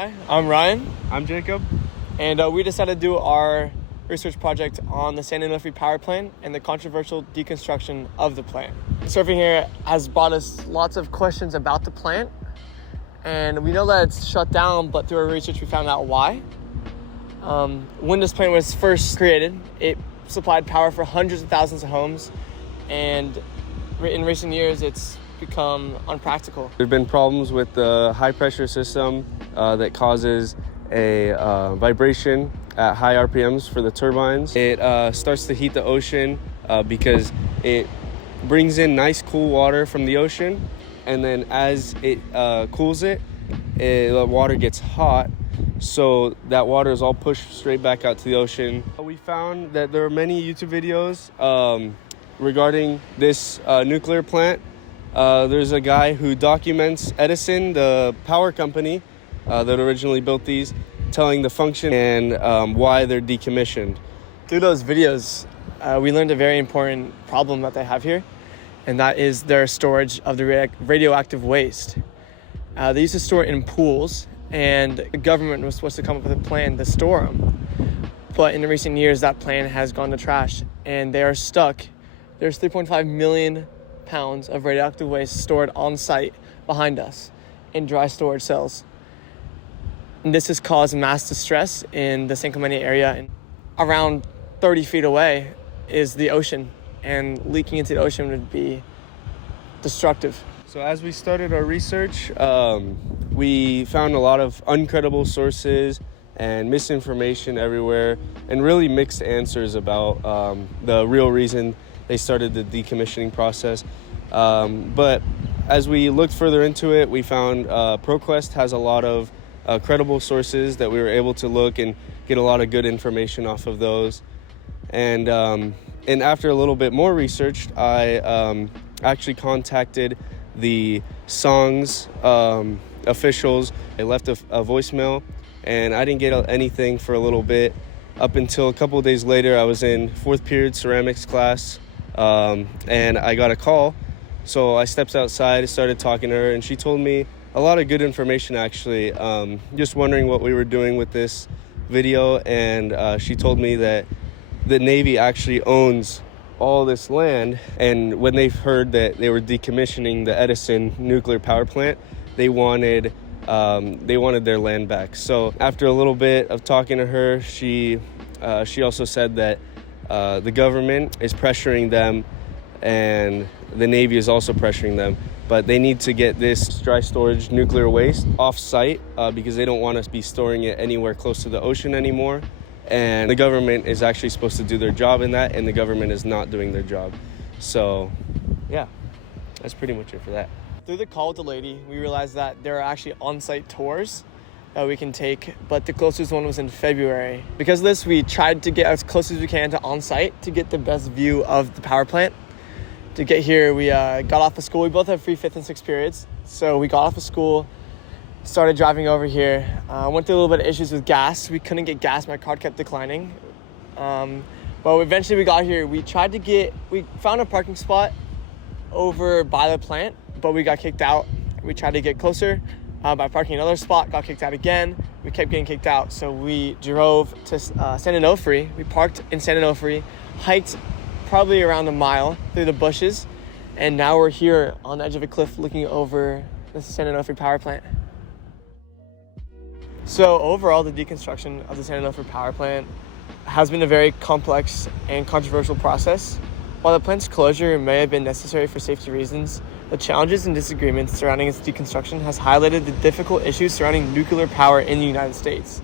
Hi, I'm Ryan. I'm Jacob. And we decided to do our research project on the San Onofre power plant and the controversial deconstruction of the plant. Surfing here has brought us lots of questions about the plant. And we know that it's shut down, but through our research we found out why. When this plant was first created, it supplied power for hundreds of thousands of homes. And in recent years, it's become unpractical. There have been problems with the high pressure system that causes a vibration at high RPMs for the turbines. It starts to heat the ocean because it brings in nice cool water from the ocean, and then as it cools it, the water gets hot, so that water is all pushed straight back out to the ocean. We found that there are many YouTube videos regarding this nuclear plant. There's a guy who documents Edison, the power company that originally built these, telling the function and why they're decommissioned. Through those videos, we learned a very important problem that they have here, and that is their storage of the radioactive waste. They used to store it in pools, and the government was supposed to come up with a plan to store them. But in the recent years, that plan has gone to trash, and they are stuck. There's 3.5 million pounds of radioactive waste stored on site behind us in dry storage cells. And this has caused mass distress in the San Clemente area. And around 30 feet away is the ocean, and leaking into the ocean would be destructive. So as we started our research, we found a lot of uncredible sources and misinformation everywhere, and really mixed answers about the real reason they started the decommissioning process. But as we looked further into it, we found ProQuest has a lot of credible sources that we were able to look and get a lot of good information off of those. And after a little bit more research, I actually contacted the Songs officials. I left a voicemail, and I didn't get anything for a little bit, up until a couple of days later. I was in 4th period ceramics class, and I got a call. So I stepped outside, started talking to her, and she told me a lot of good information, actually. Just wondering what we were doing with this video, and she told me that the Navy actually owns all this land, and when they heard that they were decommissioning the Edison nuclear power plant, they wanted their land back. So after a little bit of talking to her, she also said that the government is pressuring them, and the Navy is also pressuring them, but they need to get this dry storage nuclear waste off site because they don't want to be storing it anywhere close to the ocean anymore. And the government is actually supposed to do their job in that, and the government is not doing their job. So yeah, that's pretty much it for that. Through the call with the lady, we realized that there are actually on-site tours that we can take, but the closest one was in February. Because of this, we tried to get as close as we can to on-site to get the best view of the power plant. To get here, we got off of school. We both have free 5th and 6th periods. So we got off of school, started driving over here. Went through a little bit of issues with gas. We couldn't get gas. My card kept declining. But eventually we got here. We found a parking spot over by the plant, but we got kicked out. We tried to get closer by parking another spot, got kicked out again. We kept getting kicked out. So we drove to San Onofre. We parked in San Onofre, hiked probably around a mile through the bushes, and now we're here on the edge of a cliff looking over the San Onofre power plant. So overall, the deconstruction of the San Onofre power plant has been a very complex and controversial process. While the plant's closure may have been necessary for safety reasons, the challenges and disagreements surrounding its deconstruction has highlighted the difficult issues surrounding nuclear power in the United States.